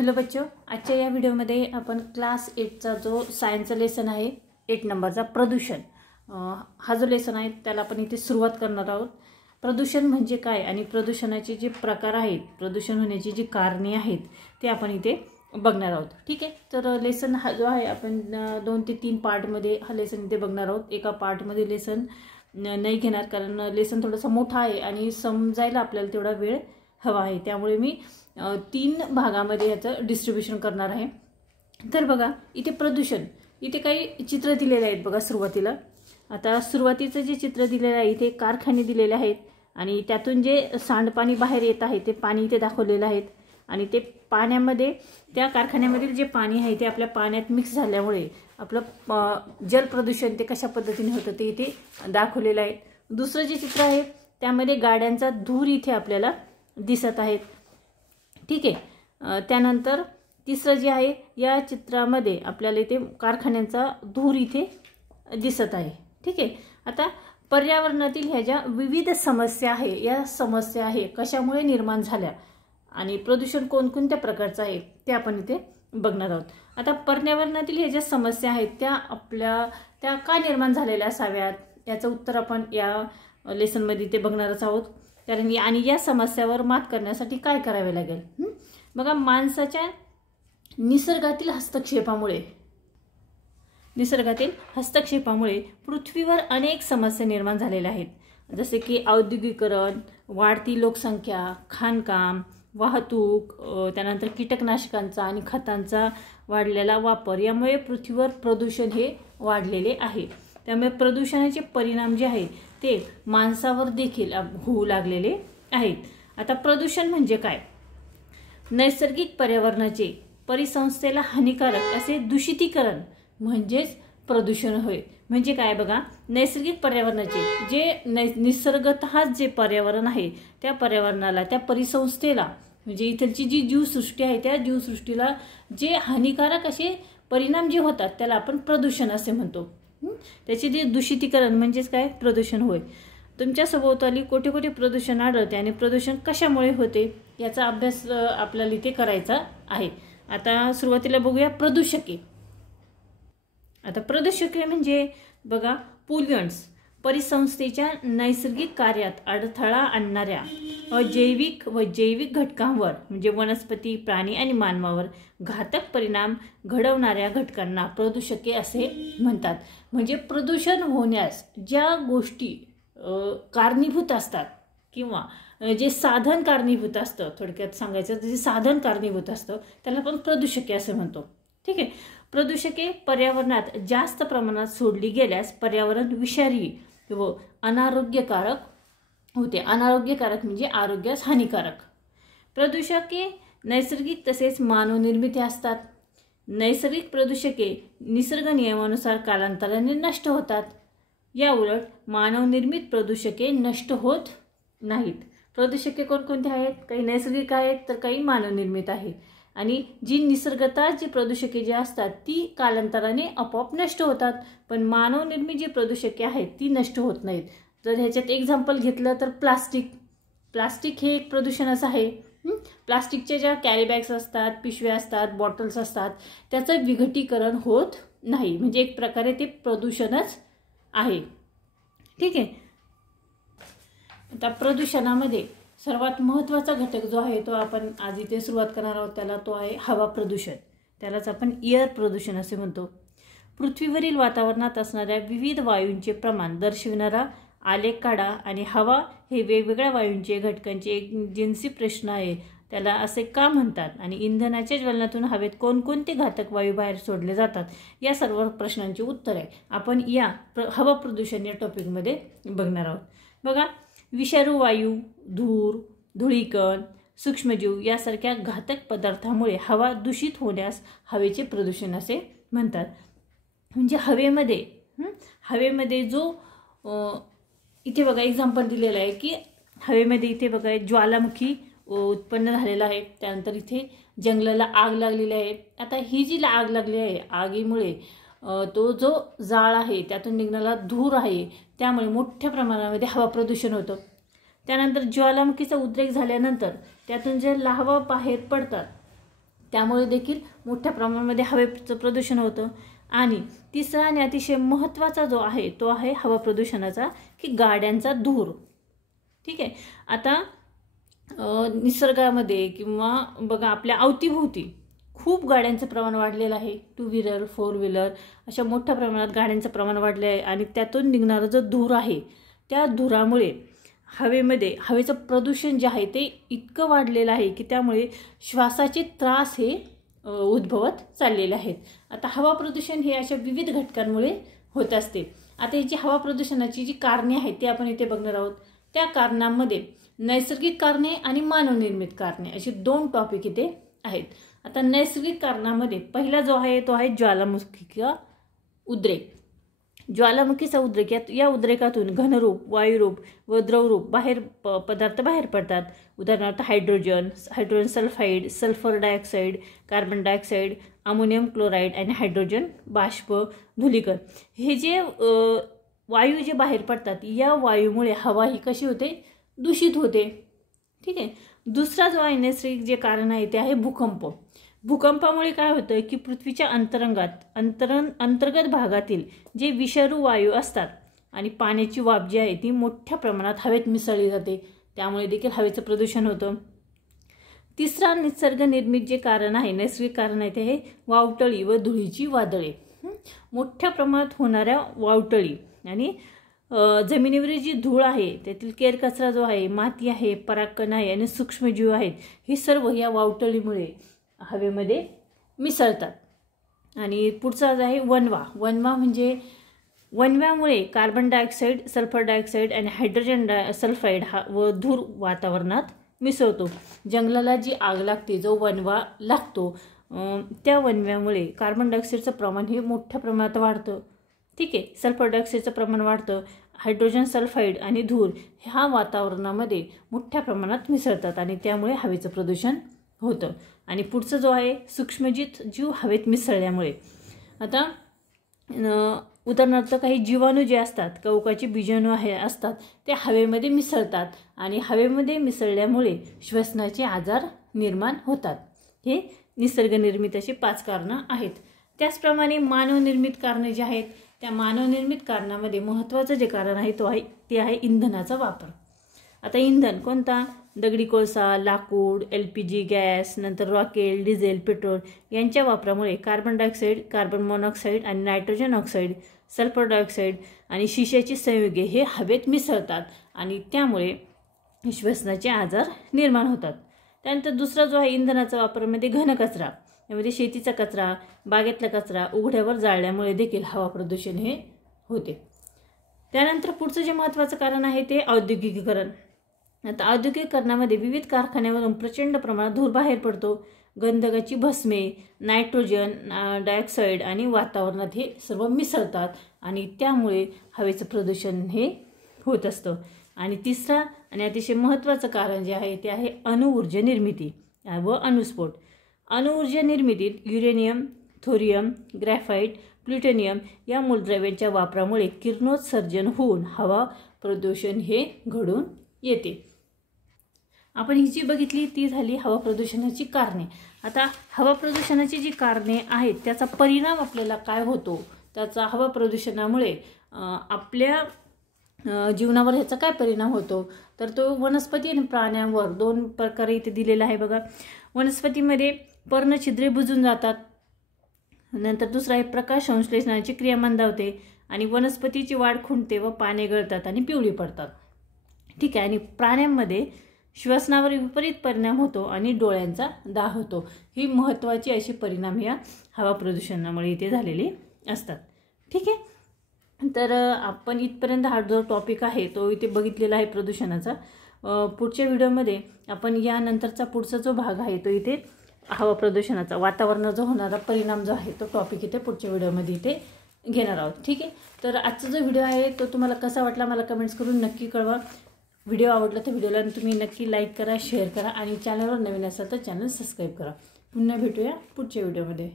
Hello बच्चों, आजच्या या व्हिडिओमध्ये आपण क्लास 8चा जो सायन्सचा लेसन आहे 8 नंबरचा प्रदूषण हा जो लेसन आहे त्याला आपण इथे सुरुवात करणार आहोत। प्रदूषण म्हणजे काय आणि प्रदूषणाचे जे प्रकार आहेत, प्रदूषण होण्याची जी कारणे आहेत ते आपण इथे बघणार आहोत। ठीक आहे, तर लेसन हा जो आहे आपण 2 ते 3 पार्टमध्ये हा लेसन इथे बघणार आहोत। एका पार्टमध्ये लेसन नाही घेणार कारण लेसन थोडासा मोठा आहे आणि समजायला आपल्याला तेवढा वेळ हवा आहे, त्यामुळे मी 3 भागामध्ये याचं डिस्ट्रीब्यूशन करणार आहे। तर बघा इथे प्रदूषण, इथे काही चित्र दिलेले आहेत बघा सुरुवातीला। आता सुरुवातीचं जे चित्र दिलेलं आहे इथे कारखाने दिलेले आहेत आणि त्यातून जे सांडपाणी बाहेर येत आहे ते पाणी इथे दाखवलेलं आहे आणि ते पाण्यामध्ये त्या कारखान्यामधील जे पाणी आहे ते आपल्या पाण्यात मिक्स झाल्यामुळे आपलं जल प्रदूषण ते कशा पद्धतीने होतं ते इथे दाखवलेलं आहे। दुसरं जे चित्र आहे त्यामध्ये गाड्यांचा धूर इथे आपल्याला दिसत आहे। ठीक आहे, त्यानंतर तिसरं जे आहे या चित्रामध्ये आपल्याला इथे कारखान्यांचा धूर इथे दिसत आहे। ठीक आहे, आता पर्यावरणातील ह्या ज्या विविध समस्या आहे या समस्या आहे कशामुळे निर्माण झाल्या आणि प्रदूषण कोणकोणत्या प्रकारचं आहे ते आपण इथे बघणार आहोत। आता पर्यावरणातील ह्या ज्या समस्या आहेत त्या का निर्माण झालेल्या असाव्यात याचं उत्तर आपण या लेसनमध्ये इथे बघणारच आहोत। कारण आणि या समस्यावर मात करण्यासाठी काय करावे लागेल बघा, माणसाच्या निसर्गातील हस्तक्षेपामुळे पृथ्वीवर अनेक समस्या निर्माण झालेल्या आहेत, जसे की औद्योगिकीकरण, वाढती लोकसंख्या, खाणकाम, वाहतूक, त्यानंतर कीटकनाशकांचा आणि खतांचा वाढलेला वापर यामुळे पृथ्वीवर प्रदूषण हे वाढलेले आहे। त्यामुळे प्रदूषणाचे परिणाम जे आहे ते माणसावर देखील होऊ लागलेले आहेत। आता प्रदूषण म्हणजे काय? नैसर्गिक पर्यावरणाचे परिसंस्थेला हानिकारक असे दूषितीकरण म्हणजेच प्रदूषण होय। म्हणजे काय बघा, नैसर्गिक पर्यावरणाचे जे निसर्गतः जे पर्यावरण आहे त्या पर्यावरणाला, त्या परिसंस्थेला म्हणजे इथलची जी जीवसृष्टी आहे त्या जीवसृष्टीला जे हानिकारक असे परिणाम जे होतात त्याला आपण प्रदूषण असे म्हणतो। त्याचे जे दूषितीकरण म्हणजेच काय प्रदूषण होय। तुमच्या सभोवताली कोठे कोठे प्रदूषण आढळते आणि प्रदूषण कशामुळे होते याचा अभ्यास आपल्याला इथे करायचा आहे। आता सुरुवातीला बघूया प्रदूषके। आता प्रदूषके म्हणजे बघा पोल्युएंट्स, परिसंस्थेच्या नैसर्गिक कार्यात अडथळा आणणाऱ्या अजैविक व जैविक घटकांवर म्हणजे वनस्पती, प्राणी आणि मानवावर घातक परिणाम घडवणाऱ्या घटकांना प्रदूषके असे म्हणतात। म्हणजे प्रदूषण होण्यास ज्या गोष्टी कारणीभूत असतात किंवा जे साधन कारणीभूत असतं, थोडक्यात सांगायचं तर जे साधन कारणीभूत असतं त्याला आपण प्रदूषके असे म्हणतो। ठीक आहे, प्रदूषके पर्यावरणात जास्त प्रमाणात सोडली गेल्यास पर्यावरण विषारी व अनारोग्यकारक होते। अनारोग्यकारक म्हणजे आरोग्यास हानिकारक। प्रदूषके नैसर्गिक तसेच मानवनिर्मित असतात। नैसर्गिक प्रदूषके निसर्ग नियमानुसार कालांतराने नष्ट होतात, या उलट मानवनिर्मित प्रदूषके नष्ट होत नाहीत। प्रदूषके कोणकोणते आहेत? काही नैसर्गिक आहेत तर काही मानवनिर्मित आहेत आणि जी निसर्गतः जी प्रदूषके जी असतात ती कालांतराने आपोआप नष्ट होतात, पण मानवनिर्मित जी प्रदूषके आहेत ती नष्ट होत नाहीत। जर ह्याच्यात एक्झाम्पल घेतलं तर प्लास्टिक हे एक प्रदूषणच आहे। प्लास्टिकच्या ज्या कॅरी बॅग्स असतात, पिशव्या असतात, बॉटल्स असतात त्याचं विघटीकरण होत नाही, म्हणजे एक प्रकारे ते प्रदूषणच आहे। ठीक आहे, आता प्रदूषणामध्ये सर्वात महत्त्वाचा घटक जो आहे तो आपण आज इथे सुरुवात करणार आहोत, त्याला तो आहे हवा प्रदूषण। त्यालाच आपण एअर प्रदूषण असे म्हणतो। पृथ्वीवरील वातावरणात असणाऱ्या विविध वायूंचे प्रमाण दर्शविणारा आलेख काढा आणि हवा हे वेगवेगळ्या वायूंचे घटकांचे एक जिन्सी प्रश्न आहे, त्याला असे का म्हणतात आणि इंधनाच्या ज्वलनातून हवेत कोणकोणते घातक वायू बाहेर सोडले जातात या सर्व प्रश्नांची उत्तरे आपण या हवा प्रदूषण या टॉपिकमध्ये बघणार आहोत। बघा, विषारू वायू, धूर, धुळीकण, सूक्ष्मजीव यासारख्या घातक पदार्थांमुळे हवा दूषित होण्यास हवेचे प्रदूषण असे म्हणतात। म्हणजे हवेमध्ये जो इथे बघा एक्झाम्पल दिलेलं आहे की हवेमध्ये इथे बघा ज्वालामुखी उत्पन्न झालेला आहे, त्यानंतर इथे जंगलाला आग लागलेली आहे। आता ही जी आग लागली आहे, आगीमुळे तो जो जाळ आहे त्यातून निघणारा धूर आहे त्यामुळे मोठ्या प्रमाणामध्ये हवा प्रदूषण होतं। त्यानंतर ज्वालामुखीचा उद्रेक झाल्यानंतर त्यातून जे लाव्हा बाहेर पडतात त्यामुळे देखील मोठ्या प्रमाणामध्ये हवेचं प्रदूषण होतं. आणि तिसरा आणि अतिशय महत्त्वाचा जो आहे तो आहे हवा प्रदूषणाचा की गाड्यांचा धूर. ठीक आहे. आता निसर्गामध्ये किंवा बघा आपल्या अवतीभोवती खूप गाड्यांचं प्रमाण वाढलेलं आहे. 2 व्हीलर 4 व्हीलर अशा मोठ्या प्रमाणात गाड्यांचं प्रमाण वाढले आहे. आणि त्यातून निघणारा जो धूर आहे त्या धुरामुळे हवेचं प्रदूषण जे आहे ते इतकं वाढलेलं आहे की त्यामुळे श्वासाचे त्रास हे उद्भवत चाललेले आहेत. आता हवा प्रदूषण हे अशा विविध घटकांमुळे होत असते. आता याची हवा प्रदूषणाची जी कारणे आहेत ते आपण इथे बघणार आहोत. त्या कारणांमध्ये नैसर्गिक कारणे आणि मानवनिर्मित कारणे अशी 2 टॉपिक इथे आहेत. आता नैसर्गिक कारणामध्ये पहिला जो आहे तो आहे ज्वालामुखीचा उद्रेक. ज्वालामुखीचा उद्रेक या उद्रेकातून घनरूप, वायुरूप व द्रवरूप पदार्थ बाहेर पडतात. उदाहरणार्थ hydrogen sulphide, sulphur dioxide, carbon dioxide, ammonium chloride आणि हायड्रोजन बाष्प, धूलिकण. हे जे वायू जे बाहेर पडतात या वायूमुळे हवा ही कशी होते, दूषित होते. ठीक आहे. दुसरा जो आहे नैसर्गिक जे कारण आहे ते आहे भूकंप. भूकंपामुळे काय होतं की पृथ्वीच्या अंतर्गत भागातील जे विषारू वायू असतात आणि पाण्याची वाफ जी आहे ती मोठ्या प्रमाणात हवेत मिसळली जाते. त्यामुळे देखील हवेचं प्रदूषण होतं. तिसरा निसर्ग निर्मित जे कारण आहे, नैसर्गिक कारण आहे ते आहे वावटळी व धुळीची वादळे. मोठ्या प्रमाणात होणाऱ्या वावटळी आणि जमिनीवरील जी धूळ आहे त्यातील केर कचरा जो आहे, माती आहे, परागकण आहे आणि सूक्ष्मजीव आहेत हे सर्व या वावटळीमुळे हवेमध्ये मिसळतात. आणि पुढचा जो आहे वणवा. वणव्यामुळे कार्बन डायऑक्साईड, सल्फर डायऑक्साईड आणि हायड्रोजन सल्फाईड व धूर वातावरणात मिसळतो. जंगलाला जी आग लागते, जो वणवा लागतो, त्या वणव्यामुळे कार्बन डायऑक्साईडचं प्रमाण हे मोठ्या प्रमाणात वाढतं. ठीक आहे. सल्फर डायऑक्साईडचं प्रमाण वाढतं. हायड्रोजन सल्फाईड आणि धूर ह्या वातावरणामध्ये मोठ्या प्रमाणात मिसळतात आणि त्यामुळे हवेचं प्रदूषण होतं. आणि पुढचं जो आहे सूक्ष्मजीव हवेत मिसळल्यामुळे. आता उदाहरणार्थ काही जीवाणू जे असतात, कवकाची बीजाणू असतात ते हवेमध्ये मिसळतात आणि हवेमध्ये मिसळल्यामुळे श्वसनाचे आजार निर्माण होतात. हे निसर्गनिर्मित अशी 5 कारणं आहेत. त्याचप्रमाणे मानवनिर्मित कारणं जी आहेत त्या मानवनिर्मित कारणामध्ये महत्त्वाचं जे कारण आहे ते आहे इंधनाचा वापर. आता इंधन कोणता? दगडी कोळसा, लाकूड, LPG गॅस, नंतर रॉकेल, डिझेल, पेट्रोल यांच्या वापरामुळे कार्बन डायऑक्साईड, कार्बन मोनॉक्साईड आणि नायट्रोजन ऑक्साईड, सल्फर डायऑक्साईड आणि शिशाची संयुगे हे हवेत मिसळतात आणि त्यामुळे श्वसनाचे आजार निर्माण होतात. त्यानंतर दुसरा जो आहे इंधनाचा वापरामध्ये घनकचरा, यामध्ये शेतीचा कचरा, बागेतला कचरा उघड्यावर जाळल्यामुळे देखील हवा प्रदूषण हे होते. त्यानंतर पुढचं जे महत्त्वाचं कारण आहे ते औद्योगिकीकरण. आता औद्योगिकीकरणामध्ये विविध कारखान्यावरून प्रचंड प्रमाणात धूर बाहेर पडतो. गंधकाची भस्मे, नायट्रोजन डायऑक्साईड आणि वातावरणात हे सर्व मिसळतात आणि त्यामुळे हवेचं प्रदूषण हे होत असतं. आणि तिसरा आणि अतिशय महत्त्वाचं कारण जे आहे ते आहे अणुऊर्जा निर्मिती व अणुस्फोट. अणुऊर्जा निर्मितीत युरेनियम, थोरियम, ग्रॅफाईट, प्लुटोनियम या मूलद्रव्यांच्या वापरामुळे किरणोत्सर्जन होऊन हवा प्रदूषण हे घडून येते. आपण ही जी बघितली ती झाली हवा प्रदूषणाची कारणे. आता हवा प्रदूषणाची जी कारणे आहेत त्याचा परिणाम आपल्याला काय होतो, त्याचा हवा प्रदूषणामुळे आपल्या जीवनावर ह्याचा काय परिणाम होतो, तर तो वनस्पती आणि प्राण्यांवर 2 प्रकारे इथे दिलेला आहे बघा. वनस्पतीमध्ये पर्णछिद्रे बुजून जातात. नंतर दुसरा आहे प्रकाश संश्लेषणाची क्रिया मंदावते आणि वनस्पतीची वाढ खुंटते व पाने गळतात आणि पिवळी पडतात. ठीक आहे. आणि प्राण्यांमध्ये श्वसनावर विपरीत परिणाम होतो आणि डोळ्यांचा दाह होतो. ही महत्त्वाची अशी परिणाम या हवा प्रदूषणामुळे इथे झालेले असतात. ठीक आहे. तर आपण इथपर्यंत हा जो टॉपिक आहे तो इथे बघितलेला आहे प्रदूषणाचा. पुढच्या व्हिडिओमध्ये आपण यानंतरचा पुढचा जो भाग आहे तो इथे हवा प्रदूषणाचा वातावरणाचा होणारा परिणाम जो आहे तो टॉपिक इथे पुढच्या व्हिडिओमध्ये इथे घेणार आहोत. ठीक आहे. तर आजचा जो व्हिडिओ आहे तो तुम्हाला कसा वाटला मला कमेंट्स करून नक्की कळवा. व्हिडिओ आवडला तर व्हिडिओला तुम्ही नक्की लाईक करा, शेअर करा आणि चॅनलवर नवीन असाल तर चॅनल सबस्क्राईब करा. पुन्हा भेटूया पुढच्या व्हिडिओमध्ये.